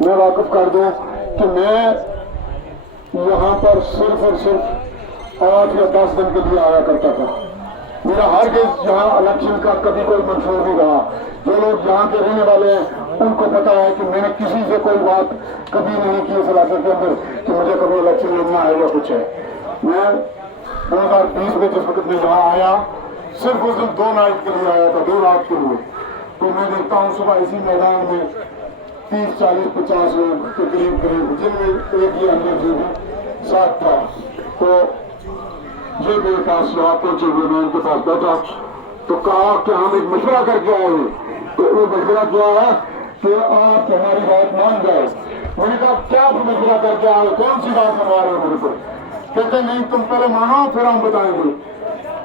میں واقف کر دوں کہ میں یہاں پر صرف اور صرف 8 یا 10 دن کے لیے آیا کرتا تھا. میرا ہرگز یہاں الیکشن کا کبھی کوئی منشور نہیں رہا. جو لوگ یہاں کے رہنے والے ہیں ان کو پتا ہے کہ میں نے کسی سے کوئی بات کبھی نہیں کی اس علاقے کے اندر کہ مجھے کبھی الیکشن لڑنا ہے یا کچھ ہے. میں 2020 میں جس وقت میں یہاں آیا صرف اس دن 2 نائٹ کے لیے آیا تھا, 2 رات کے لیے. تو میں دیکھتا ہوں صبح اسی میدان میں 30, 40, 50 لوگ کے قریب جن میں ایک یہ اندر جو بھی ساتھ تھا. تو یہ میرے پاس یہاں پہنچے ہوئے میں ان کے پاس بیٹھا تو کہا کہ ہم ایک مشورہ کر کے آئے ہیں. تو وہ مشورہ کیا ہے کہ آپ ہماری بات مان جائے. میں نے کہا کیا مشورہ کر کے آئے, کون سی بات منوا رہے ہو میرے کو؟ کہتے نہیں تم پہلے مانو پھر ہم بتائیں گے.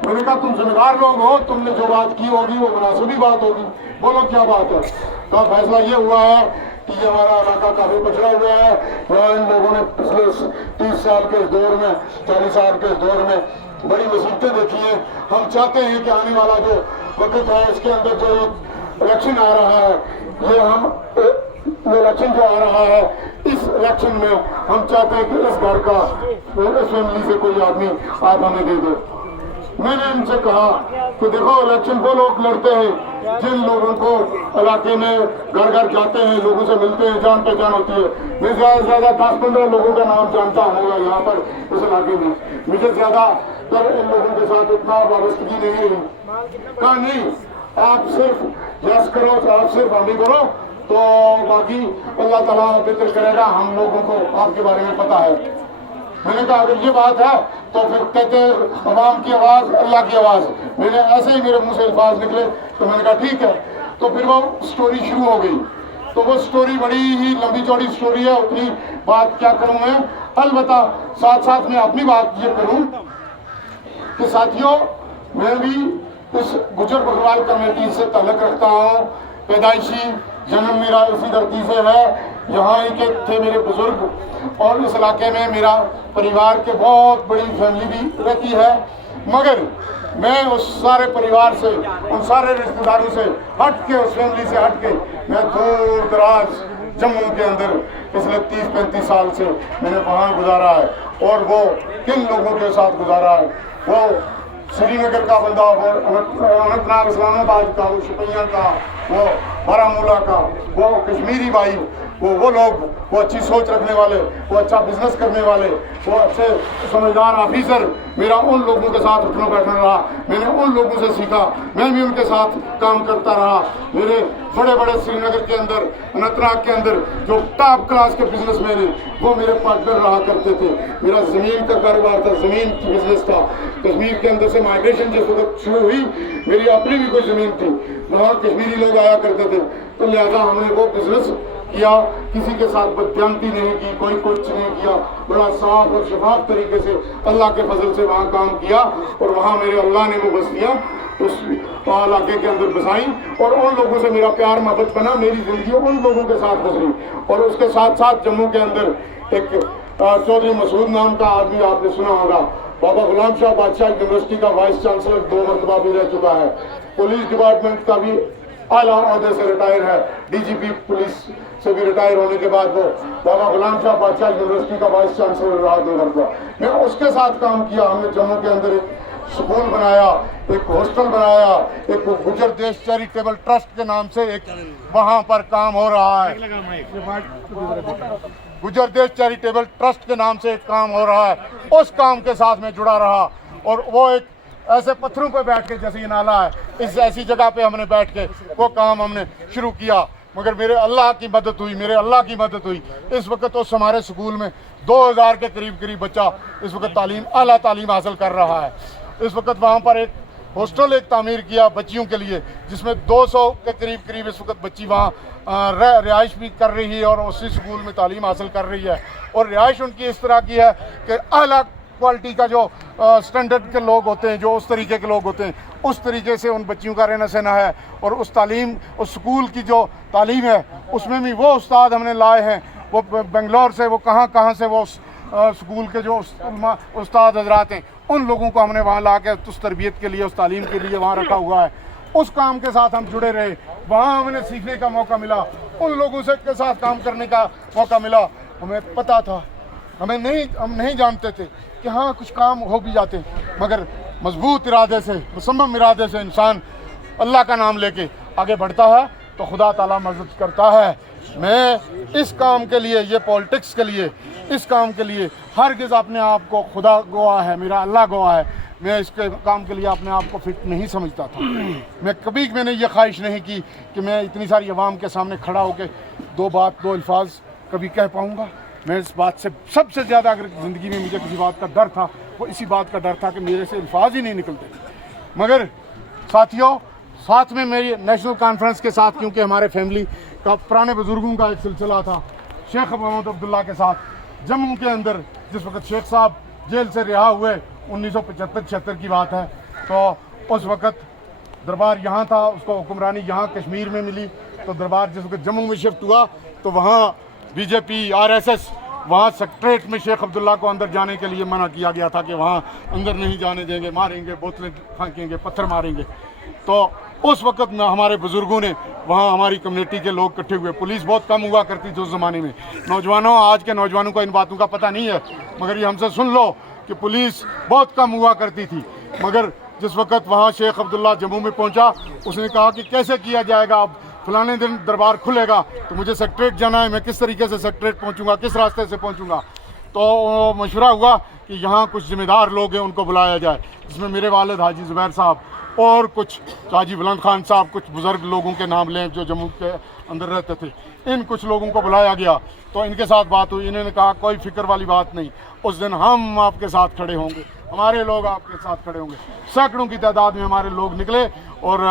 میں نے کہا تم ذمہ دار لوگ ہو, تم نے جو بات کی ہوگی وہ مناسبی بات ہوگی, بولو کیا بات ہے. تو فیصلہ یہ ہوا ہے کہ یہ ہمارا علاقہ کافی پچھڑا ہوا ہے. یہاں ان لوگوں نے پچھلے 30 سال کے اس دور میں, 40 سال کے اس دور میں بڑی مصیبتیں دیکھی ہیں. ہم چاہتے ہیں کہ آنے والا جو وقت ہے اس کے اندر جو الیکشن آ رہا ہے, یہ الیکشن جو آ رہا ہے اس الیکشن میں ہم چاہتے ہیں کہ اس گھر کا, اس فیملی سے کوئی آدمی آپ ہمیں دے دو. میں نے ان سے کہا کہ دیکھو الیکشن وہ لوگ لڑتے ہیں جن لوگوں کو علاقے میں گھر گھر جاتے ہیں, لوگوں سے ملتے ہیں, جان پہچان ہوتی ہے. میں زیادہ سے زیادہ 10-15 لوگوں کا نام جانتا ہوں یہاں پر اس علاقے میں. مجھے زیادہ تر ان لوگوں کے ساتھ اتنا وابستگی نہیں رہی. کہا نہیں آپ صرف یس کرو, آپ صرف ہم بھی کرو تو باقی اللہ تعالیٰ بہتر کرے گا, ہم لوگوں کو آپ کے بارے میں پتا ہے. میں نے کہا اگر یہ بات ہے تو پھر کہتے عوام کی آواز اللہ کی آواز. میں نے ایسے ہی میرے منہ سے الفاظ نکلے تو میں نے کہا ٹھیک ہے. تو پھر وہ سٹوری شروع ہو گئی. تو وہ سٹوری بڑی ہی لمبی چوڑی سٹوری ہے, اتنی بات کیا کروں میں. البتہ ساتھ ساتھ میں اپنی بات یہ کروں کہ ساتھیوں میں بھی اس گجر بکروال کمیٹی سے تعلق رکھتا ہوں. پیدائشی جنم میرا اسی دھرتی سے ہے, یہاں ہی کے تھے میرے بزرگ, اور اس علاقے میں میرا پریوار کے بہت بڑی فیملی بھی رہتی ہے. مگر میں اس سارے پریوار سے, ان سارے رشتہ داروں سے ہٹ کے, اس فیملی سے ہٹ کے میں دور دراز جموں کے اندر پچھلے 30-35 سال سے میں نے وہاں گزارا ہے. اور وہ کن لوگوں کے ساتھ گزارا ہے, وہ سری نگر کا بندہ, وہ اننت ناگ اسلام آباد کا, وہ شپیاں کا, وہ بارہمولہ کا, وہ کشمیری بھائی, وہ لوگ, وہ اچھی سوچ رکھنے والے, وہ اچھا بزنس کرنے والے, وہ اچھے سمجھدار آفیسر. میرا ان لوگوں کے ساتھ اٹھنا بیٹھنا رہا. میں نے ان لوگوں سے سیکھا, میں بھی ان کے ساتھ کام کرتا رہا. میرے بڑے بڑے سری نگر کے اندر, اننت ناگ کے اندر جو ٹاپ کلاس کے بزنس مین ہیں وہ میرے پارٹنر رہا کرتے تھے. میرا زمین کا کاروبار تھا, زمین کی بزنس تھا. کشمیر کے اندر سے مائگریشن جس وقت شروع ہوئی, میری اپنی بھی کوئی زمین تھی, وہاں کشمیری لوگ آیا کرتے تھے. تو لہٰذا ہم نے وہ بزنس کیا, کسی کے ساتھ بددیانتی نہیں کی, کوئی کچھ نہیں کیا. بڑا صاف اور شفاف طریقے سے اللہ کے فضل سے وہاں کام کیا. اور وہاں میرے اللہ نے وہ بستیاں اس علاقے کے اندر بسائیں, اور ان لوگوں سے میرا پیار محبت بنا. میری زندگی ان لوگوں کے ساتھ گزری. اور اس کے ساتھ ساتھ جموں کے اندر ایک چودھری مسعود نام کا آدمی آپ نے سنا ہوگا, بابا غلام شاہ بادشاہ یونیورسٹی کا وائس چانسلر 2 مرتبہ بھی رہ چکا ہے. پولیس ڈپارٹمنٹ کا بھی اعلیٰ عہدے سے ریٹائر ہے, ڈی جی پی پولیس سے بھی ریٹائر ہونے کے بعد وہ بابا غلام شاہ بادشاہ یونیورسٹی کا وائس چانسلر رہا 2 مرتبہ. میں اس کے ساتھ کام کیا. ہم نے جموں کے اندر ایک سکول بنایا, ایک ہاسٹل بنایا, ایک گجر دیش چیریٹیبل ٹرسٹ کے نام سے ایک وہاں پر کام ہو رہا ہے. گجر دیش چیریٹیبل ٹرسٹ کے نام سے ایک کام ہو رہا ہے. اس کام کے ساتھ میں جڑا رہا, اور وہ ایک ایسے پتھروں پہ بیٹھ کے, جیسے یہ نالا ہے, اس ایسی جگہ پہ ہم نے بیٹھ کے وہ کام ہم نے شروع کیا. مگر میرے اللہ کی مدد ہوئی, میرے اللہ کی مدد ہوئی. اس وقت اس ہمارے سکول میں 2000 کے قریب بچہ اس وقت اعلیٰ تعلیم حاصل کر رہا ہے. اس وقت وہاں پر ایک ہاسٹل ایک تعمیر کیا بچیوں کے لیے, جس میں 200 کے قریب اس وقت بچی وہاں رہائش بھی کر رہی ہے اور اسی سکول میں تعلیم حاصل کر رہی ہے. اور رہائش ان کی اس طرح کی ہے کہ اعلیٰ کوالٹی کا جو سٹینڈرڈ کے لوگ ہوتے ہیں, جو اس طریقے کے لوگ ہوتے ہیں, اس طریقے سے ان بچیوں کا رہنا سہنا ہے. اور اس تعلیم, اس سکول کی جو تعلیم ہے اس میں بھی وہ استاد ہم نے لائے ہیں, وہ بنگلور سے, وہ کہاں سے وہ سکول کے جو استاد حضرات ہیں ان لوگوں کو ہم نے وہاں لا کے اس تربیت کے لیے, اس تعلیم کے لیے وہاں رکھا ہوا ہے. اس کام کے ساتھ ہم جڑے رہے, وہاں ہمیں سیکھنے کا موقع ملا. उन लोगों से के साथ काम करने का मौका मिला। हमें पता था, हम नहीं जानते थे कि हाँ कुछ काम हो भी जाते, मगर मजबूत इरादे से, मुसम्मम इरादे से इंसान अल्लाह का नाम लेके आगे बढ़ता है तो खुदा ताला मदद करता है। मैं इस काम के लिए, ये पॉलिटिक्स के लिए, इस काम के लिए हरगिज़ अपने आप को, खुदा गवाह है, मेरा अल्लाह गवाह है, मैं इसके काम के लिए अपने आप को फिट नहीं समझता था। मैंने ये ख्वाहिश नहीं की कि मैं इतनी सारी आवाम के सामने खड़ा होकर दो अल्फाज कभी कह पाऊँगा। मैं इस बात से सबसे ज़्यादा अगर ज़िंदगी में मुझे किसी बात का डर था, वो इसी बात का डर था कि मेरे से अल्फाज ही नहीं निकलते थे। मगर साथियों, साथ में मेरी नेशनल कॉन्फ्रेंस के साथ, क्योंकि हमारे फैमिली का पुराने बुज़ुर्गों का एक सिलसिला था, शेख मोहम्मद अब्दुल्ला के साथ जम्मू के अंदर जिस वक्त शेख साहब जेल से रिहा हुए, 1975-76 की बात है, तो उस वक्त दरबार यहाँ था, उसको हुक्मरानी यहाँ कश्मीर में मिली। तो दरबार जिस वक्त जम्मू में शिफ्ट हुआ तो वहाँ बीजेपी, आरएसएस, वहाँ सेक्रेटरीट में शेख अब्दुल्ला को अंदर जाने के लिए मना किया गया था कि वहाँ अंदर नहीं जाने देंगे, मारेंगे, बोतलें फेंकेंगे, पत्थर मारेंगे। तो उस वक्त में हमारे बुज़ुर्गों ने, वहाँ हमारी कम्युनिटी के लोग इकट्ठे हुए। पुलिस बहुत कम हुआ करती थी उस ज़माने में। नौजवानों, आज के नौजवानों को इन बातों का पता नहीं है, मगर ये हमसे सुन लो कि पुलिस बहुत कम हुआ करती थी। मगर जिस वक्त वहाँ शेख अब्दुल्ला जम्मू में पहुँचा, उसने कहा कि कैसे किया जाएगा, अब फलाने दिन दरबार खुलेगा तो मुझे सेक्रेटरीट जाना है, मैं किस तरीके से सेक्रेटरीट पहुँचूँगा, किस रास्ते से पहुँचूँगा। तो मशवरा हुआ कि यहाँ कुछ ज़िम्मेदार लोग हैं, उनको बुलाया जाए, जिसमें मेरे वालिद हाजी ज़ुबैर साहब और कुछ हाजी बुलंद खान साहब, कुछ बुज़ुर्ग लोगों के नाम लें जो जम्मू के अंदर रहते थे। इन कुछ लोगों को बुलाया गया तो इनके साथ बात हुई। इन्होंने कहा कोई फ़िक्र वाली बात नहीं, उस दिन हम आपके साथ खड़े होंगे, हमारे लोग आपके साथ खड़े होंगे। सैकड़ों की तादाद में हमारे लोग निकले और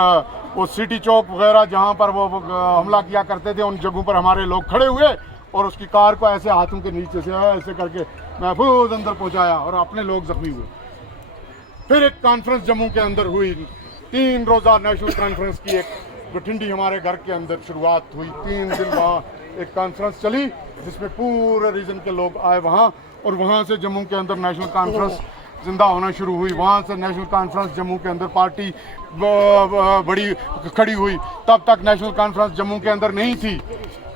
वो सिटी चौक वगैरह जहाँ पर वो हमला किया करते थे, उन जगहों पर हमारे लोग खड़े हुए और उसकी कार को ऐसे हाथों के नीचे से ऐसे करके महफूज अंदर पहुँचाया और अपने लोग ज़ख्मी हुए। फिर एक कॉन्फ्रेंस जम्मू के अंदर हुई, 3 रोज़ा नेशनल कॉन्फ्रेंस की एक बठिंडी हमारे घर के अंदर शुरुआत हुई। 3 दिन वहाँ एक कॉन्फ्रेंस चली जिसमें पूरे रीजन के लोग आए वहाँ, और वहाँ से जम्मू के अंदर नेशनल कॉन्फ्रेंस जिंदा होना शुरू हुई। वहाँ से नेशनल कॉन्फ्रेंस जम्मू के अंदर पार्टी बड़ी खड़ी हुई। तब तक नेशनल कॉन्फ्रेंस जम्मू के अंदर नहीं थी।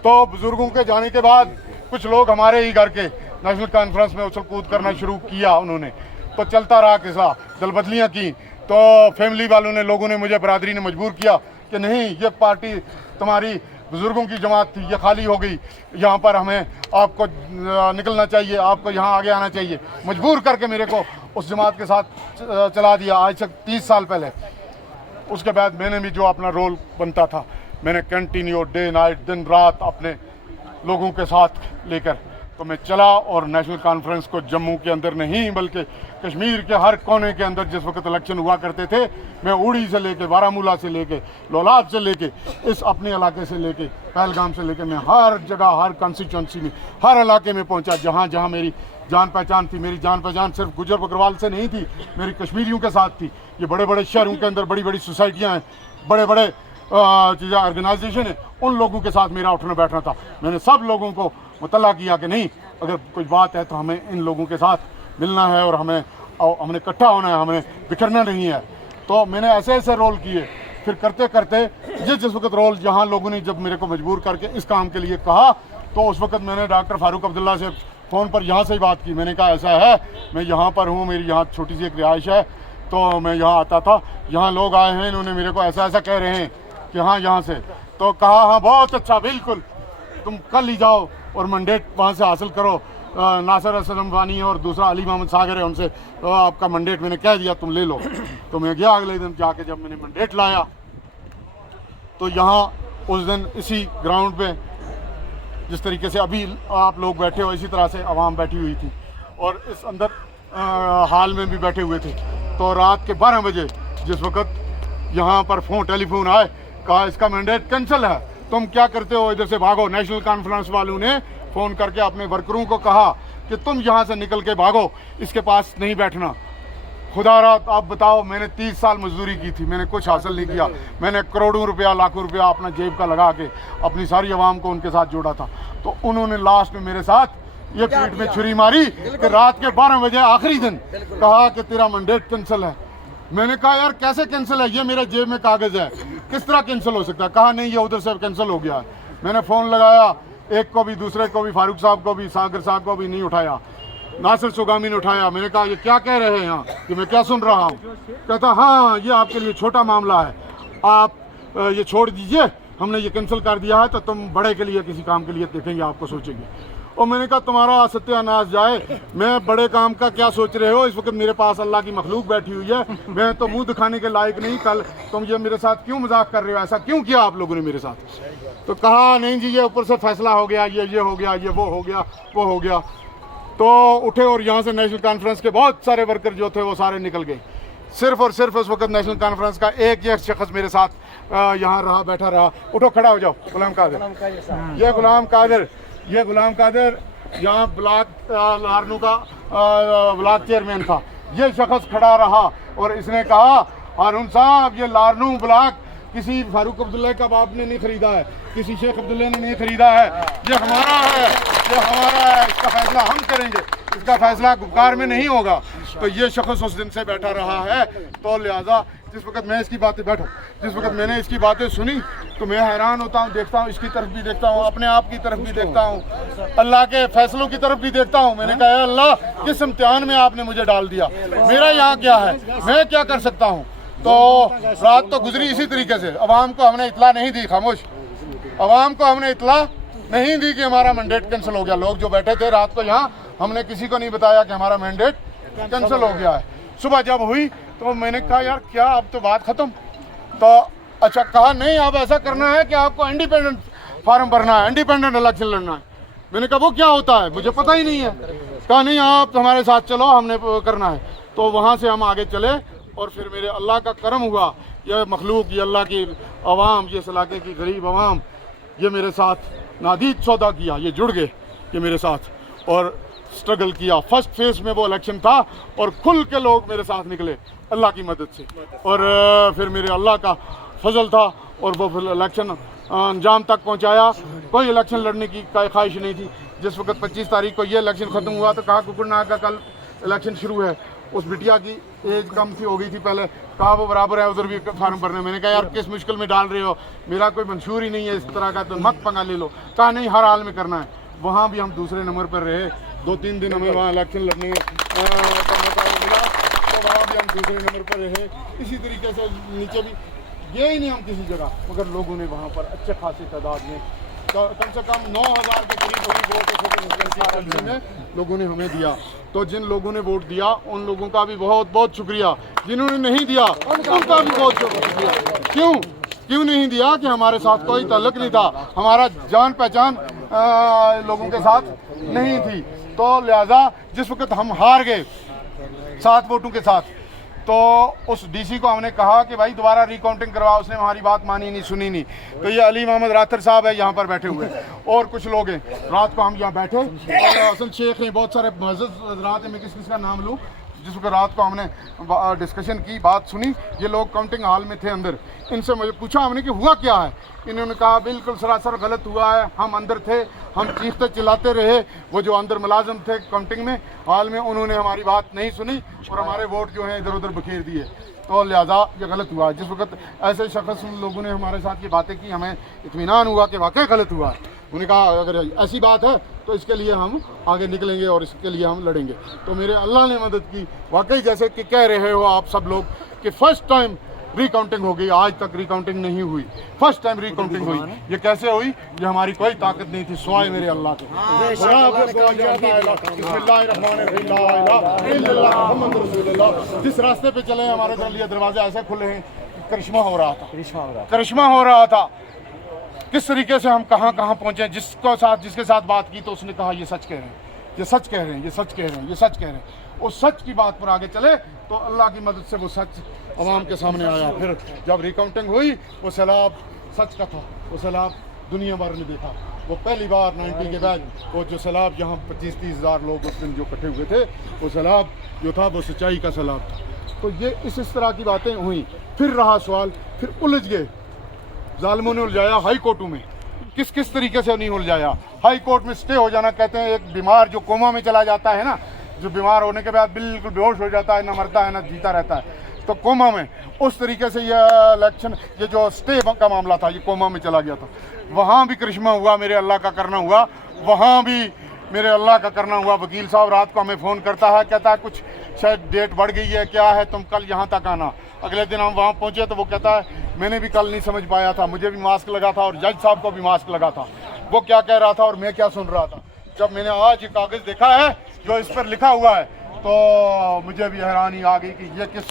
तो बुज़ुर्गों के जाने के बाद कुछ लोग हमारे ही घर के नेशनल कॉन्फ्रेंस में उछल कूद करना शुरू किया उन्होंने, तो चलता रहा किस्सा, दलबदलियाँ की। तो फैमिली वालों ने, लोगों ने, मुझे बरादरी ने मजबूर किया कि नहीं, ये पार्टी तुम्हारी बुज़ुर्गों की जमात थी, ये खाली हो गई, यहाँ पर हमें आपको निकलना चाहिए, आपको यहाँ आगे आना चाहिए। मजबूर करके मेरे को उस जमात के साथ चला दिया, आज से 30 साल पहले। उसके बाद मैंने भी जो अपना रोल बनता था, मैंने कंटिन्यू डे नाइट, दिन रात अपने लोगों के साथ लेकर तो मैं चला, और नेशनल कॉन्फ्रेंस को जम्मू के अंदर नहीं बल्कि कश्मीर के हर कोने के अंदर, जिस वक्त इलेक्शन हुआ करते थे, मैं उड़ी से लेके, बारामूला से लेके, लोलाब से लेके, इस अपने इलाके से लेके, पहलगाम से लेके, मैं हर जगह, हर कॉन्स्टिट्यूंसी में, हर इलाके में पहुंचा जहां जहां मेरी जान पहचान थी। मेरी जान पहचान सिर्फ गुजर बकरवाल से नहीं थी, मेरी कश्मीरियों के साथ थी। ये बड़े बड़े शहरों के अंदर बड़ी बड़ी सोसाइटियाँ हैं, बड़े बड़े चीज़ें, ऑर्गेनाइजेशन है, उन लोगों के साथ मेरा उठना बैठना था। मैंने सब लोगों को मुतल्ला किया कि नहीं, अगर कुछ बात है तो हमें इन लोगों के साथ मिलना है और हमने इकट्ठा होना है, हमें बिखरना नहीं है। तो मैंने ऐसे ऐसे रोल किए। फिर करते करते जिस वक्त रोल, जहाँ लोगों ने जब मेरे को मजबूर करके इस काम के लिए कहा, तो उस वक्त मैंने डॉक्टर फारूक अब्दुल्ला से फ़ोन पर यहाँ से ही बात की। मैंने कहा ऐसा है, मैं यहाँ पर हूँ, मेरी यहाँ छोटी सी एक रिहाइश है, तो मैं यहाँ आता था, यहाँ लोग आए हैं, इन्होंने मेरे को ऐसा ऐसा कह रहे हैं कि हाँ यहाँ से। तो कहा हाँ बहुत अच्छा, बिल्कुल तुम कल ही जाओ और मैंडेट वहाँ से हासिल करो। नासिर असलम वानी और दूसरा अली मोहम्मद सागर है, उनसे तो आपका मैंडेट मैंने कह दिया, तुम ले लो। तो मैं गया अगले दिन जाके, जब मैंने मैंडेट लाया तो यहाँ उस दिन इसी ग्राउंड पे जिस तरीके से अभी आप लोग बैठे हो, इसी तरह से आवाम बैठी हुई थी और इस अंदर हाल में भी बैठे हुए थे। तो रात के 12 बजे जिस वक्त यहाँ पर टेलीफोन आए, कहा इसका मैंडेट कैंसिल है, तुम क्या करते हो, इधर से भागो। नेशनल कॉन्फ्रेंस वालों ने फ़ोन करके अपने वर्करों को कहा कि तुम यहाँ से निकल के भागो, इसके पास नहीं बैठना। खुदा रात आप बताओ, मैंने 30 साल मजदूरी की थी, मैंने कुछ हासिल नहीं किया। मैंने करोड़ों रुपया, लाखों रुपया अपना जेब का लगा के अपनी सारी आवाम को उनके साथ जोड़ा था। तो उन्होंने लास्ट में मेरे साथ ये पीठ में छुरी मारी कि रात के 12 बजे आखिरी दिन कहा कि तेरा मैंडेट कैंसिल है। मैंने कहा यार कैसे कैंसिल है, ये मेरे जेब में कागज़ है, किस तरह कैंसिल हो सकता है। कहा नहीं, ये उधर से कैंसिल हो गया है। میں نے فون لگایا ایک کو بھی, دوسرے کو بھی, فاروق صاحب کو بھی, ساگر صاحب کو بھی نہیں اٹھایا. ناصر سوگامی نے اٹھایا. میں نے کہا یہ کیا کہہ رہے ہیں یہاں کہ میں کیا سن رہا ہوں؟ کہتا ہاں یہ آپ کے لیے چھوٹا معاملہ ہے, آپ یہ چھوڑ دیجئے, ہم نے یہ کینسل کر دیا ہے, تو تم بڑے کے لیے کسی کام کے لیے دیکھیں گے, آپ کو سوچیں گے. اور میں نے کہا تمہارا ستیہ ناش جائے, میں بڑے کام کا کیا سوچ رہے ہو؟ اس وقت میرے پاس اللہ کی مخلوق بیٹھی ہوئی ہے, میں تو منہ دکھانے کے لائق نہیں. کل تم یہ میرے ساتھ کیوں مذاق کر رہے ہو؟ ایسا کیوں کیا آپ لوگوں نے میرے ساتھ؟ تو کہا نہیں جی یہ اوپر سے فیصلہ ہو گیا, یہ ہو گیا, یہ وہ ہو گیا, وہ ہو گیا. تو اٹھے اور یہاں سے نیشنل کانفرنس کے بہت سارے ورکر جو تھے وہ سارے نکل گئے. صرف اور صرف اس وقت نیشنل کانفرنس کا ایک یہ شخص میرے ساتھ یہاں رہا, بیٹھا رہا. اٹھو کھڑا ہو جاؤ. غلام قادر, یہ غلام قادر یہاں بلاک لارنو کا بلاک چیئرمین تھا. یہ شخص کھڑا رہا اور اس نے کہا ہارون صاحب یہ لارنو بلاک کسی فاروق عبداللہ کا باپ نے نہیں خریدا ہے, کسی شیخ عبداللہ نے نہیں خریدا ہے, یہ ہمارا ہے, یہ ہمارا ہے, اس کا فیصلہ ہم کریں گے, اس کا فیصلہ گفتار میں نہیں ہوگا. تو یہ شخص اس دن سے بیٹھا رہا ہے. تو لہٰذا جس وقت میں اس کی باتیں جس وقت میں نے اس کی باتیں سنی تو میں حیران ہوتا ہوں, دیکھتا ہوں اس کی طرف بھی دیکھتا ہوں, اپنے آپ کی طرف بھی دیکھتا ہوں, اللہ کے فیصلوں کی طرف بھی دیکھتا ہوں. میں نے کہا اے اللہ کس امتحان میں آپ نے مجھے ڈال دیا, میرا یہاں کیا ہے, میں کیا کر سکتا ہوں. تو رات تو گزری اسی طریقے سے. عوام کو ہم نے اطلاع نہیں دی, خاموش, عوام کو ہم نے اطلاع نہیں دی کہ ہمارا مینڈیٹ کینسل ہو گیا. لوگ جو بیٹھے تھے رات کو یہاں, ہم نے کسی کو نہیں بتایا کہ ہمارا مینڈیٹ کینسل ہو گیا ہے. صبح جب ہوئی تو میں نے کہا یار کیا اب تو بات ختم. تو اچھا کہا نہیں اب ایسا کرنا ہے کہ آپ کو انڈیپینڈنٹ فارم بھرنا ہے, انڈیپینڈنٹ الیکشن لڑنا ہے. میں نے کہا وہ کیا ہوتا ہے, مجھے پتہ ہی نہیں ہے. کہا نہیں آپ ہمارے ساتھ چلو, ہم نے کرنا ہے. تو وہاں سے ہم آگے چلے اور پھر میرے اللہ کا کرم ہوا, یہ مخلوق, یہ اللہ کی عوام, یہ اس علاقے کی غریب عوام, یہ میرے ساتھ نادید سودا کیا, یہ جڑ گئے یہ میرے ساتھ اور سٹرگل کیا. فرسٹ فیز میں وہ الیکشن تھا اور کھل کے لوگ میرے ساتھ نکلے اللہ کی مدد سے, اور پھر میرے اللہ کا فضل تھا اور وہ پھر الیکشن انجام تک پہنچایا. کوئی الیکشن لڑنے کی خواہش نہیں تھی. جس وقت 25 تاریخ کو یہ الیکشن ختم ہوا تو کہا ککڑناگ کا کل الیکشن شروع ہے. اس بٹیا کی ایج کم تھی, ہو گئی تھی پہلے, کہا وہ برابر ہے ادھر بھی فارم بھرنے. میں نے کہا یار کس مشکل میں ڈال رہے ہو, میرا کوئی منشور ہی نہیں ہے اس طرح کا, تو مت پنگا لے لو. کہا نہیں ہر حال میں کرنا ہے. وہاں بھی ہم دوسرے نمبر پر رہے, 2-3 دن ہمیں وہاں الیکشن لڑنے کرنے کا ملا, تو وہاں بھی ہم دوسرے نمبر پر رہے. اسی طریقے سے نیچے بھی گئے ہی نہیں ہم کسی جگہ, مگر لوگوں نے وہاں پر اچھے خاصی تعداد میں کم سے کم 9000 کے قریب ووٹ لوگوں نے ہمیں دیا. تو جن لوگوں نے ووٹ دیا ان لوگوں کا بھی بہت بہت شکریہ, جنہوں نے نہیں دیا ان کا بھی بہت شکریہ. کیوں نہیں دیا کہ ہمارے ساتھ کوئی تعلق نہیں تھا, ہمارا جان پہچان لوگوں کے ساتھ نہیں تھی. تو لہذا جس وقت ہم ہار گئے 7 ووٹوں کے ساتھ, تو اس ڈی سی کو ہم نے کہا کہ بھائی دوبارہ ری کاؤنٹنگ کروا. اس نے ہماری بات مانی نہیں, سنی نہیں. تو یہ علی محمد راتر صاحب ہے یہاں پر بیٹھے ہوئے اور کچھ لوگ ہیں. رات کو ہم یہاں بیٹھے اور اصل شیخ ہیں, بہت سارے معزز حضرات ہیں, میں کس کا نام لوں. جس وقت رات کو ہم نے ڈسکشن کی, بات سنی, یہ لوگ کاؤنٹنگ ہال میں تھے اندر. ان سے مجھے پوچھا ہم نے کہ ہوا کیا ہے. انہوں نے کہا بالکل سراسر غلط ہوا ہے, ہم اندر تھے, ہم چیختے چلاتے رہے. وہ جو اندر ملازم تھے کاؤنٹنگ میں ہال میں, انہوں نے ہماری بات نہیں سنی اور ہمارے ووٹ جو ہیں ادھر ادھر بکھیر دیے. تو لہٰذا یہ غلط ہوا. جس وقت ایسے شخص لوگوں نے ہمارے ساتھ یہ باتیں کی, ہمیں اطمینان ہوا کہ واقعی غلط ہوا. انہوں نے کہا اگر ایسی بات ہے تو اس کے لیے ہم آگے نکلیں گے اور اس کے لیے ہم لڑیں گے. تو میرے اللہ نے مدد کی. واقعی جیسے کہ کہہ رہے ہو آپ سب لوگ کہ فرسٹ ٹائم ری کاؤنٹنگ ہو گئی, آج تک ری کاؤنٹنگ نہیں ہوئی, فرسٹ ٹائم ری کاؤنٹنگ ہوئی. یہ کیسے ہوئی؟ یہ ہماری کوئی طاقت نہیں تھی سوائے میرے اللہ کے. بسم اللہ الرحمن الرحیم, لا الہ الا اللہ محمد رسول اللہ. جس راستے پہ چلے ہمارے گھر لیے دروازے ایسے کھلے ہیں, کرشمہ ہو رہا تھا, کرشمہ ہو رہا تھا. کس طریقے سے ہم کہاں کہاں پہنچے. جس کے ساتھ بات کی تو اس نے کہا یہ سچ کہہ رہے ہیں, یہ سچ کہہ رہے ہیں, یہ سچ کہہ رہے ہیں, یہ سچ کہہ رہے ہیں. اس سچ کی بات پر آگے چلے تو اللہ کی مدد سے وہ سچ عوام کے سامنے آیا. پھر جب ریکاؤنٹنگ ہوئی وہ سیلاب سچ کا تھا, وہ سیلاب دنیا بھر نے دیکھا. وہ پہلی بار 90 کے بعد وہ جو سیلاب یہاں 25-30 ہزار لوگ اس دن جو اکٹھے ہوئے تھے, وہ سیلاب جو تھا وہ سچائی کا سیلاب تھا. تو یہ اس طرح کی باتیں ہوئیں. پھر رہا سوال, پھر الجھ گئے. ظالموں نے الجھایا ہائی کورٹوں میں. کس طریقے سے نہیں الجھایا. ہائی کورٹ میں سٹے ہو جانا. کہتے ہیں ایک بیمار جو کوما میں چلا جاتا ہے نا, جو بیمار ہونے کے بعد بالکل بے ہوش ہو جاتا ہے, نہ مرتا ہے نہ جیتا رہتا ہے, तो कोमा में उस तरीके से ये इलेक्शन, ये जो स्टे का मामला था, ये कोमा में चला गया था। वहाँ भी करिश्मा हुआ, मेरे अल्लाह का करना हुआ, वहाँ भी मेरे अल्लाह का करना हुआ। वकील साहब रात को हमें फ़ोन करता है, कहता है कुछ शायद डेट बढ़ गई है, क्या है, तुम कल यहाँ तक आना। अगले दिन हम वहाँ पहुँचे तो वो कहता है मैंने भी कल नहीं समझ पाया था, मुझे भी मास्क लगा था और जज साहब को भी मास्क लगा था, वो क्या कह रहा था और मैं क्या सुन रहा था। जब मैंने आज ये कागज़ देखा है जो इस पर लिखा हुआ है तो मुझे भी हैरानी आ गई कि ये किस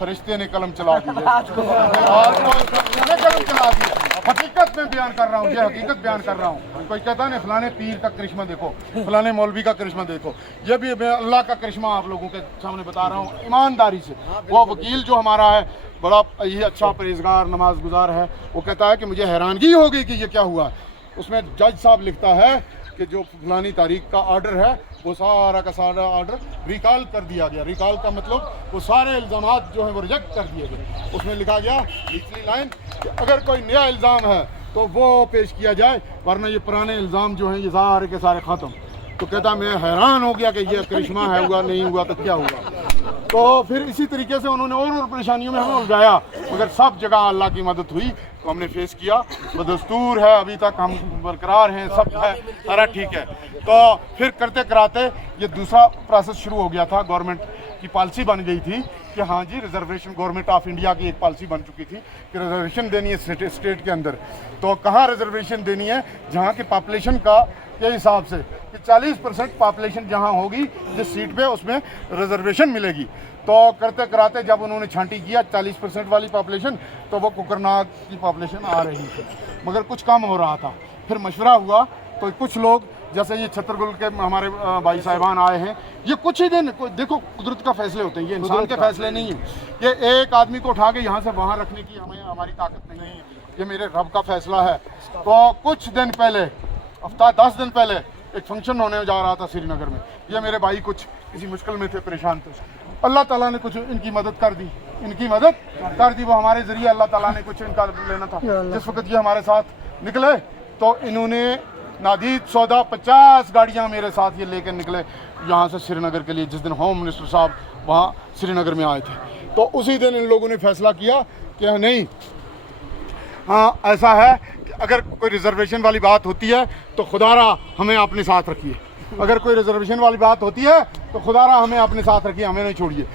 फरिश्ते ने कलम चला दी है और कलम चला दी है। हकीकत में बयान कर रहा हूँ, ये हकीकत बयान कर रहा हूँ। कोई कहता है फलाने पीर का करिश्मा देखो, फलाने मौलवी का करिश्मा देखो, ये भी मैं अल्लाह का करिश्मा आप लोगों के सामने बता रहा हूँ ईमानदारी से। वो वकील जो हमारा है बड़ा ही अच्छा परहेजगार नमाज गुजार है, वो कहता है कि मुझे हैरानगी हो गई कि ये क्या हुआ। उसमें जज साहब लिखता है कि जो फलानी तारीख का ऑर्डर है वो सारा का सारा ऑर्डर रिकॉल कर दिया गया। रिकॉल का मतलब वो सारे इल्ज़ामात जो हैं वो रिजेक्ट कर दिए गए। उसमें लिखा गया निचली लाइन कि अगर कोई नया इल्ज़ाम है तो वो पेश किया जाए, वरना ये पुराने इल्ज़ाम जो हैं ये सारे के सारे ख़त्म। तो कहता मैं हैरान हो गया कि ये करिश्मा है, हुआ नहीं हुआ तो क्या हुआ। तो फिर इसी तरीके से उन्होंने और परेशानियों में हमें उलझाया, मगर सब जगह अल्लाह की मदद हुई तो हमने फेस किया। वो दस्तूर है, अभी तक हम बरकरार हैं, सब है, सारा ठीक है। तो फिर करते कराते ये दूसरा प्रोसेस शुरू हो गया था। गवर्नमेंट की पॉलिसी बन गई थी कि हाँ जी रिजर्वेशन, गवर्नमेंट ऑफ इंडिया की एक पॉलिसी बन चुकी थी कि रिजर्वेशन देनी है स्टेट के अंदर। तो कहाँ रिजर्वेशन देनी है, जहाँ की पॉपुलेशन का के हिसाब से कि 40% पॉपुलेशन जहाँ होगी जिस सीट पे उसमें रिजर्वेशन मिलेगी। तो करते कराते जब उन्होंने छांटी किया 40% वाली पॉपुलेशन, तो वो कुकरनाग की पॉपुलेशन आ रही थी, मगर कुछ कम हो रहा था। फिर मशवरा हुआ तो कुछ लोग जैसे ये छतरगुल के हमारे भाई साहिबान आए हैं, ये कुछ ही दिन, देखो कुदरत का फैसले होते हैं, ये इंसान के फैसले नहीं है। ये एक आदमी को उठा के यहाँ से वहाँ रखने की हमारी ताकत नहीं है, ये मेरे रब का फैसला है। तो कुछ दिन पहले, हफ्ता 10 दिन पहले एक फंक्शन होने जा रहा था श्रीनगर में। ये मेरे भाई कुछ किसी मुश्किल में थे, परेशान थे, अल्लाह ताला ने कुछ इनकी मदद कर दी, वो हमारे ज़रिए अल्लाह ताला ने कुछ इनका लेना था। जिस वक्त ये हमारे साथ निकले तो इन्होंने नादीद सौदा 50 गाड़ियाँ मेरे साथ ये लेकर निकले यहाँ से श्रीनगर के लिए, जिस दिन होम मिनिस्टर साहब वहाँ श्रीनगर में आए थे। तो उसी दिन इन लोगों ने फैसला किया कि नहीं, हाँ ऐसा है कि अगर कोई रिजर्वेशन वाली बात होती है तो खुदारा हमें अपने साथ रखिए, अगर कोई रिजर्वेशन वाली बात होती है तो खुदारा हमें अपने साथ रखिए, हमें नहीं छोड़िए।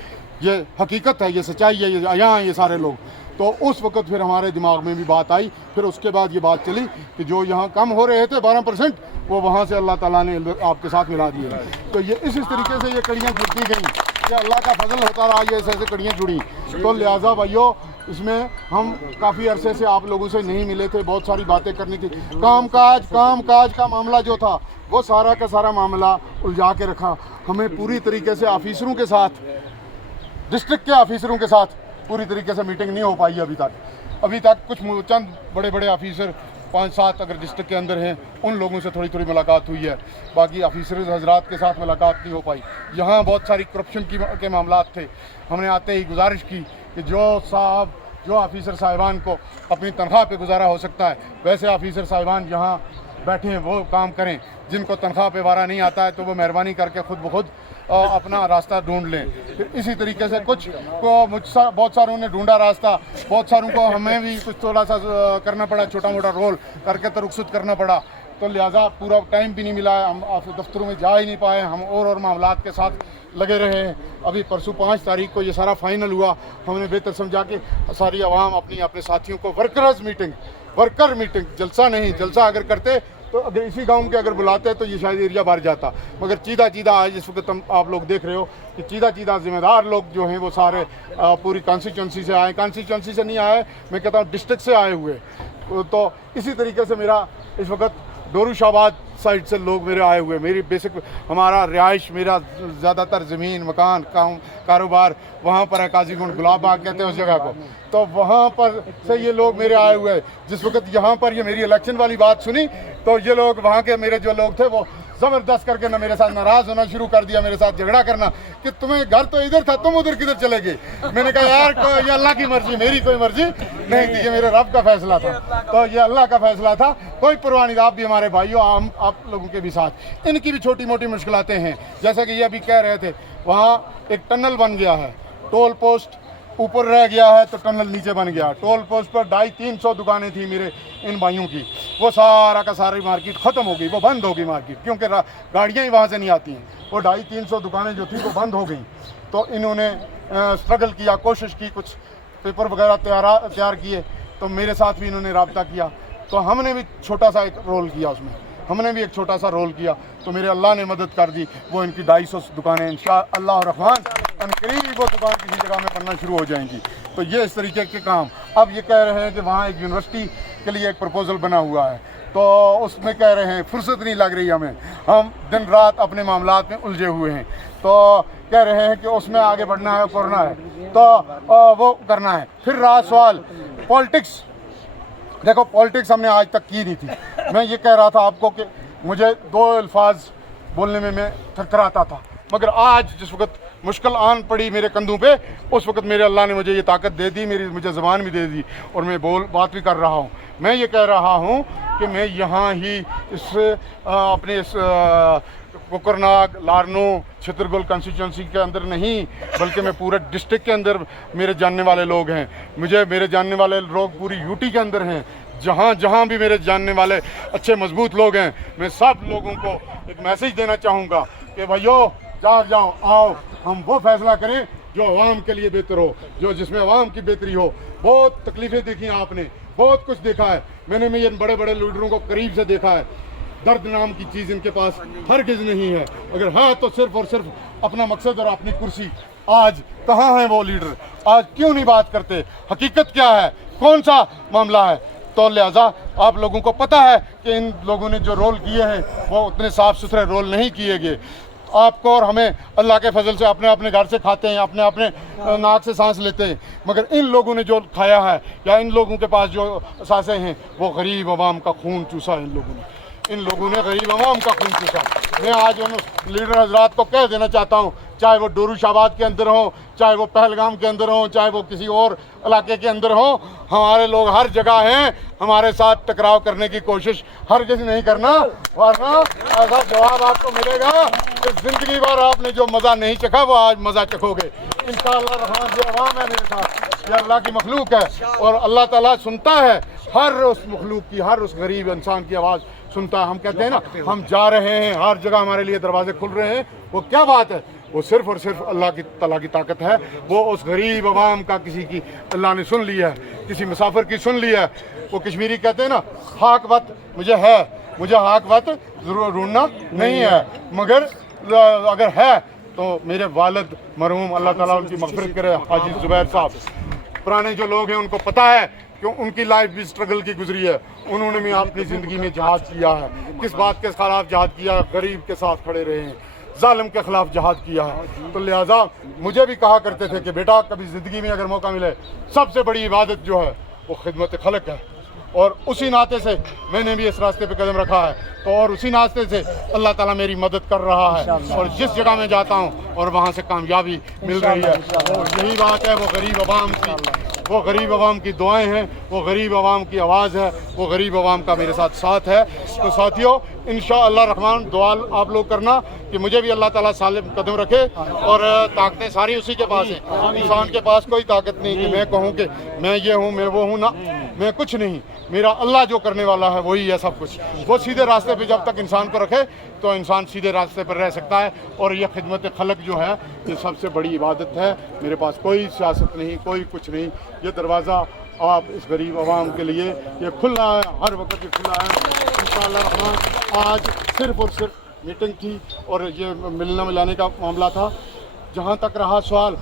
ये हकीकत है, ये सच्चाई है, ये यहाँ ये सारे लोग। तो उस वक्त फिर हमारे दिमाग में भी बात आई। फिर उसके बाद ये बात चली कि जो यहाँ कम हो रहे थे 12%, वो वहाँ से अल्लाह ताला ने आपके साथ मिला दिए। तो ये इस तरीके से ये कड़ियाँ जुड़ती गई, ये अल्लाह का फजल होता रहा, ये ऐसे ऐसे कड़ियाँ जुड़ी। तो लिहाजा भाइयों इसमें हम काफ़ी अरसे से आप लोगों से नहीं मिले थे, बहुत सारी बातें करनी थी। काम काज का मामला जो था वो सारा का सारा मामला उलझा के रखा। हमें पूरी तरीके से ऑफिसरों के साथ, डिस्ट्रिक्ट के ऑफिसरों के साथ पूरी तरीके से मीटिंग नहीं हो पाई अभी तक कुछ चंद बड़े बड़े ऑफिसर 5-7 अगर डिस्ट्रिक्ट के अंदर हैं उन लोगों से थोड़ी मुलाकात हुई है, बाकी ऑफिसर हजरात के साथ मुलाकात नहीं हो पाई। यहाँ बहुत सारी करप्शन के मामला थे। हमने आते ही गुजारिश की कि जो ऑफिसर साहिबान को अपनी तनख्वाह पे गुजारा हो सकता है वैसे ऑफिसर साहिबान यहाँ बैठे हैं वो काम करें। जिनको तनख्वाह पे वारा नहीं आता है तो वो मेहरबानी करके खुद ब खुद अपना रास्ता ढूंढ लें। फिर इसी तरीके से कुछ को बहुत सारों ने ढूंढा रास्ता, बहुत सारों को हमें भी कुछ थोड़ा सा करना पड़ा, छोटा मोटा रोल करके तो रुखसत करना पड़ा। तो लिहाजा पूरा टाइम भी नहीं मिला, हम दफ्तरों में जा ही नहीं पाए, हम और मामलात के साथ लगे रहे हैं। अभी परसों 5 तारीख को ये सारा फाइनल हुआ। हमने बेहतर समझा कि सारी आवाम अपने साथियों को वर्कर मीटिंग जलसा नहीं, जलसा अगर करते तो अगर इसी गांव के अगर बुलाते तो ये शायद एरिया भर जाता, मगर चीदा आज इस वक्त आप लोग देख रहे हो कि चीदा जिम्मेदार लोग जो हैं वो सारे पूरी कॉन्स्टिट्यूंसी से आए, कॉन्स्टिट्यूंसी से नहीं आए, मैं कहता हूँ डिस्ट्रिक्ट से आए हुए। तो इसी तरीके से मेरा इस वक्त डोरूशाबाद साइड से लोग मेरे आए हुए, मेरी बेसिक हमारा रिहाइश, मेरा ज़्यादातर ज़मीन मकान कारोबार वहाँ पर है, काजीगुंड गुलाब बाग कहते हैं उस जगह को। तो वहाँ पर से ये लोग मेरे आए हुए। जिस वक्त यहाँ पर ये मेरी इलेक्शन वाली बात सुनी तो ये लोग वहाँ के मेरे जो लोग थे वो ज़बरदस्त करके ना मेरे साथ नाराज़ होना शुरू कर दिया, मेरे साथ झगड़ा करना कि तुम्हें घर तो इधर था, तुम उधर किधर चले गए। मैंने कहा यार ये अल्लाह की मर्जी, मेरी कोई मर्जी नहीं थी, ये मेरे रब का फैसला था। तो ये अल्लाह का फैसला था, कोई परवाह नहीं। आप भी हमारे भाइयों, हम आप लोगों के भी साथ, इनकी भी छोटी मोटी मुश्किलातें हैं। जैसा कि ये अभी कह रहे थे, वहाँ एक टनल बन गया है, टोल पोस्ट ऊपर रह गया है तो टनल नीचे बन गया। टोल पोस्ट पर 250-300 दुकानें थी मेरे इन भाइयों की, वो सारा का सारी मार्केट ख़त्म हो गई, वो बंद हो गई मार्केट, क्योंकि गाड़ियाँ ही वहाँ से नहीं आती हैं। वो 250-300 दुकानें जो थी वो बंद हो गई। तो इन्होंने स्ट्रगल किया, कोशिश की, कुछ पेपर वगैरह तैयार किए, तो मेरे साथ भी इन्होंने रब्ता किया, तो हमने भी छोटा सा एक रोल किया उसमें, हमने भी एक छोटा सा रोल किया, तो मेरे अल्लाह ने मदद कर दी। वो इनकी 250 दुकानें इंशाअल्लाह रहमान करीब वो दुकान किसी जगह में बनना शुरू हो जाएंगी। तो ये इस तरीके के काम। अब ये कह रहे हैं कि वहाँ एक यूनिवर्सिटी के लिए एक प्रपोज़ल बना हुआ है, तो उसमें कह रहे हैं फुर्सत नहीं लग रही हमें, हम दिन रात अपने मामलात में उलझे हुए हैं, तो कह रहे हैं कि उसमें आगे बढ़ना है, करना है, तो वो करना है। फिर रहा सवाल पॉलिटिक्स। देखो पॉलिटिक्स हमने आज तक की नहीं थी। मैं ये कह रहा था आपको कि मुझे 2 अल्फाज बोलने में मैं थरथराता था, मगर आज जिस वक्त मुश्किल आन पड़ी मेरे कंधों पे, उस वक्त मेरे अल्लाह ने मुझे ये ताकत दे दी, मुझे ज़बान भी दे दी, और मैं बात भी कर रहा हूँ। मैं ये कह रहा हूँ कि मैं यहाँ ही अपने इस कुकरनाग, लारनू, छितरगुल कंस्टिट्यूंसी के अंदर नहीं, बल्कि मैं पूरे डिस्ट्रिक्ट के अंदर मेरे जानने वाले लोग हैं, मेरे जानने वाले लोग पूरी यूटी के अंदर हैं। जहाँ जहाँ भी मेरे जानने वाले अच्छे मजबूत लोग हैं, मैं सब लोगों को एक मैसेज देना चाहूँगा कि भाइयों जाग जाओ, आओ हम वो फैसला करें जो आवाम के लिए बेहतर हो, जिसमें आवाम की बेहतरी हो। बहुत तकलीफ़ें देखी हैं आपने, बहुत कुछ देखा है, मैंने इन बड़े बड़े लीडरों को करीब से देखा है। दर्द नाम की चीज़ इनके पास हरगिज़ नहीं है, अगर है तो सिर्फ और सिर्फ अपना मकसद और अपनी कुर्सी। आज कहाँ हैं वो लीडर? आज क्यों नहीं बात करते? हकीकत क्या है? कौन सा मामला है? तो लिहाजा आप लोगों को पता है कि इन लोगों ने जो रोल किए हैं वो उतने साफ़ सुथरे रोल नहीं किए गए। आपको और हमें अल्लाह के फजल से अपने अपने घर से खाते हैं, अपने अपने नाक से सांस लेते हैं, मगर इन लोगों ने जो खाया है या इन लोगों के पास जो सांसें हैं वो गरीब आवाम का खून चूसा है। इन लोगों ने गरीब आवाम का खून चूसा। मैं आज उन लीडर हजरात को कह देना चाहता हूँ, चाहे वो डोरू शाबाद के अंदर हो, चाहे वो पहलगाम के अंदर हो, चाहे वो किसी और इलाके के अंदर हो, हमारे लोग हर जगह हैं। हमारे साथ टकराव करने की कोशिश हर किसी नहीं करना, वरना ऐसा जवाब आपको मिलेगा कि ज़िंदगी भर आपने जो मज़ा नहीं चखा वो आज मज़ा चखोगे इंशाअल्लाह रहमान। जो अवाम है मेरे साथ, ये अल्लाह की मखलूक है, और अल्लाह ताला सुनता है हर उस मखलूक की, हर उस गरीब इंसान की आवाज़ सुनता है। हम कहते हैं ना, हम जा रहे हैं, हर जगह हमारे लिए दरवाजे खुल रहे हैं, वो क्या बात है? वो सिर्फ़ और सिर्फ अल्लाह की ताला की ताकत है। वो उस गरीब आवाम का किसी की अल्लाह ने सुन लिया है, किसी मुसाफिर की सुन लिया है। वो कश्मीरी कहते हैं ना, हाक वत मुझे है, मुझे हाक वत ढूंढना नहीं है, मगर अगर है तो मेरे वालिद मरहूम अल्लाह ताला उनकी मग़फ़िरत करे, हाजी ज़ुबैर साहब, पुराने जो लोग हैं उनको पता है कि उनकी लाइफ भी स्ट्रगल की गुजरी है। उन्होंने भी अपनी ज़िंदगी में जहाद किया है। किस बात के खिलाफ जहाद किया? गरीब के साथ खड़े रहे हैं, जालिम के ख़िलाफ़ जहाद किया है। तो लिहाजा मुझे भी कहा करते थे कि बेटा कभी ज़िंदगी में अगर मौका मिले, सबसे बड़ी इबादत जो है वो खिदमत खलक है, और उसी नाते से मैंने भी इस रास्ते पे कदम रखा है, तो और उसी नाते से अल्लाह ताला मेरी मदद कर रहा है, और जिस जगह मैं जाता हूँ और वहाँ से कामयाबी मिल रही है। और यही बात है, वो गरीब आवाम की, वो गरीब आवाम की दुआएं हैं, वो गरीब आवाम की आवाज़ है, वो गरीब आवाम का मेरे साथ है। तो साथियों, इंशाअल्लाह रहमान दुआ आप लोग करना कि मुझे भी अल्लाह ताला सालिम कदम रखे, और ताकतें सारी उसी के पास हैं। इंसान के पास कोई ताकत नहीं कि मैं कहूँ कि मैं ये हूँ, मैं वो हूँ, ना, मैं कुछ नहीं। मेरा अल्लाह जो करने वाला है वही है सब कुछ। वो सीधे रास्ते पे जब तक इंसान को रखे तो इंसान सीधे रास्ते पर रह सकता है। और ये खिदमत खलक जो है ये सबसे बड़ी इबादत है। मेरे पास कोई सियासत नहीं, कोई कुछ नहीं। ये दरवाज़ा आप इस गरीब आवाम के लिए ये खुला है, हर वक्त ये खुला है इंशाअल्लाह रहमान। आज सिर्फ़ और सिर्फ मीटिंग थी और ये मिलना मिलाने का मामला था। जहाँ तक रहा सवाल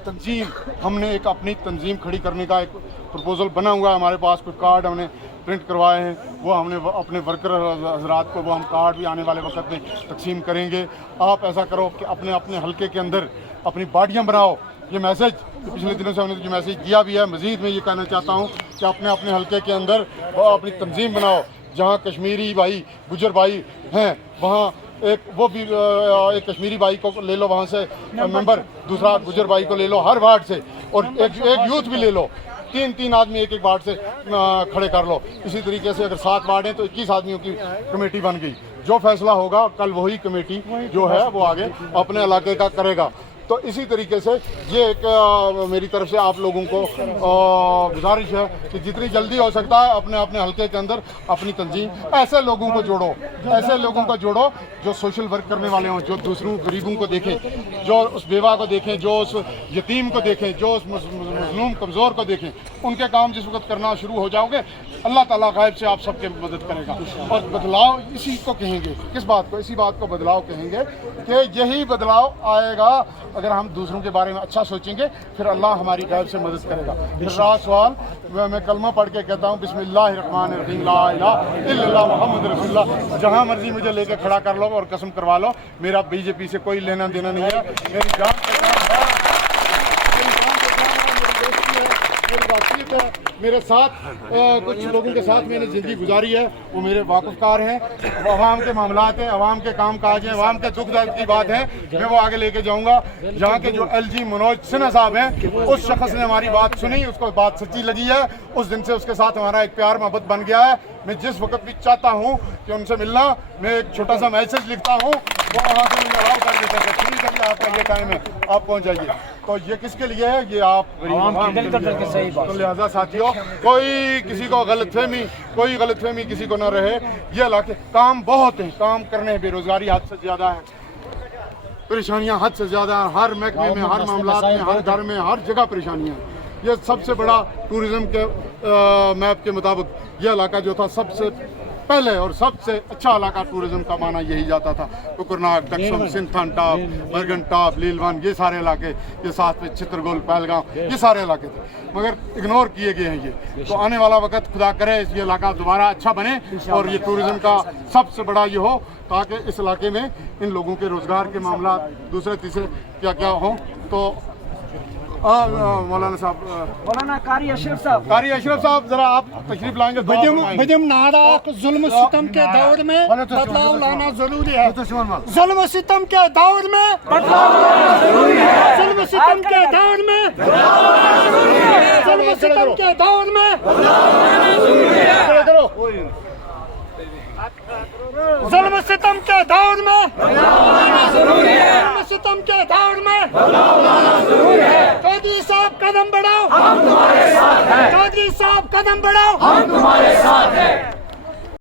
तंजीम, हमने एक अपनी तंजीम खड़ी करने का एक प्रपोज़ल बना हुआ है। हमारे पास कुछ कार्ड हमने प्रिंट करवाए हैं, वो हमने अपने वर्कर हजरात को वो हम कार्ड भी आने वाले वक्त में तकसीम करेंगे। आप ऐसा करो कि अपने अपने हलके के अंदर अपनी बाडियाँ बनाओ। ये मैसेज पिछले दिनों से हमने जो मैसेज दिया भी है, मज़ीद मैं ये कहना चाहता हूँ कि अपने अपने हलके के अंदर वो अपनी तंजीम बनाओ। जहाँ कश्मीरी भाई, गुजर भाई हैं, वहाँ एक वो भी एक कश्मीरी भाई को ले लो वहाँ से मेंबर, दूसरा गुजर भाई को ले लो हर वार्ड से, और एक यूथ भी ले लो। 3-3 आदमी एक वार्ड से खड़े कर लो। इसी तरीके से अगर 7 वार्ड हैं तो 21 आदमियों की कमेटी बन गई। जो फैसला होगा कल वही कमेटी जो है वो आगे अपने इलाके का करेगा। तो इसी तरीके से ये एक मेरी तरफ से आप लोगों को गुजारिश है कि जितनी जल्दी हो सकता है अपने अपने हलके के अंदर अपनी तंजीम ऐसे लोगों को जोड़ो, ऐसे लोगों को जोड़ो जो सोशल वर्क करने वाले हों, जो दूसरों गरीबों को देखें, जो उस बेवा को देखें, जो उस यतीम को देखें, जो उस मजलूम कमज़ोर को देखें। उनके काम जिस वक्त करना शुरू हो जाओगे अल्लाह ताला गायब से आप सबके मदद करेगा। और बदलाव इसी को कहेंगे, किस बात को, इसी बात को बदलाव कहेंगे कि यही बदलाव आएगा अगर हम दूसरों के बारे में अच्छा सोचेंगे, फिर अल्लाह हमारी गायब से मदद करेगा। फिर रहा सवाल, मैं कलमा पढ़ के कहता हूँ बिस्मिल्लाहिर्रहमानिर्रहीम ला इलाहा इल्लल्लाह मुहम्मद रसूलुल्लाह। जहाँ मर्जी मुझे लेके खड़ा कर लो और कसम करवा लो, मेरा बीजेपी से कोई लेना देना नहीं है। मेरी जान पहचान है, मेरी जान पहचान है, मेरी दोस्ती है, मेरी बातचीत है। मेरे साथ कुछ लोगों के साथ मैंने ज़िंदगी गुजारी है, वो मेरे वाक़फ़कार हैं। अवाम के मामलात हैं, अवाम के काम काज हैं, अवाम के दुख दर्द की बात है, मैं वो आगे लेके जाऊंगा। यहाँ के जो LG मनोज सिन्हा साहब हैं, उस शख्स ने हमारी बात सुनी, उसको बात सच्ची लगी है, उस दिन से उसके साथ हमारा एक प्यार मोहब्बत बन गया है। मैं जिस वक्त भी चाहता हूँ कि उनसे मिलना, मैं एक छोटा सा मैसेज लिखता हूँ, वो वहाँ से मुझे अलाउ कर देते हैं, ठीक है आपका ये टाइम है, आप पहुँच जाइए। तो ये किसके लिए है? ये आप तो लिहाजा साथियों, कोई किसी को गलतफहमी किसी को न रहे। ये इलाके काम बहुत है, काम करने हैं, बेरोजगारी हद से ज़्यादा है, परेशानियां हद से ज़्यादा है, हर महकमे में, हर मामलात में, हर घर में, हर जगह परेशानियां हैं। ये सबसे बड़ा टूरिज़्म के मैप के मुताबिक ये इलाका जो था सबसे पहले और सबसे अच्छा इलाका टूरिज़्म का माना यही जाता था। कुकरनाग, दक्षिण, सिंथन टॉप, बरगन टॉप, लीलवन, ये सारे इलाके, ये साथ में चित्रगुल, पहलगांव, ये सारे इलाके थे, मगर इग्नोर किए गए हैं ये। तो आने वाला वक्त खुदा करे ये इलाका दोबारा अच्छा बने और ये टूरिज़्म का सबसे बड़ा ये हो, ताकि इस इलाके में इन लोगों के रोज़गार के मामला दूसरे तीसरे क्या क्या हों। तो मौलाना साहब, मौलाना कारी अशरफ साहब जरा आप तशरीफ लाएंगे। बजम नारा जुल्म सितम के दौर में बदलाव लाना जरूरी है। जुल्म सितम के दौर में बदलाव लाना जरूरी है। जुल्म सितम के दौर में जुल्म सितम के दौर में जुल्म सितम के दौर में जुल्म सितम के दौर में चौधरी साहब कदम बढ़ाओ, हम तुम्हारे साथ हैं। चौधरी साहब कदम बढ़ाओ, हम तुम्हारे साथ हैं।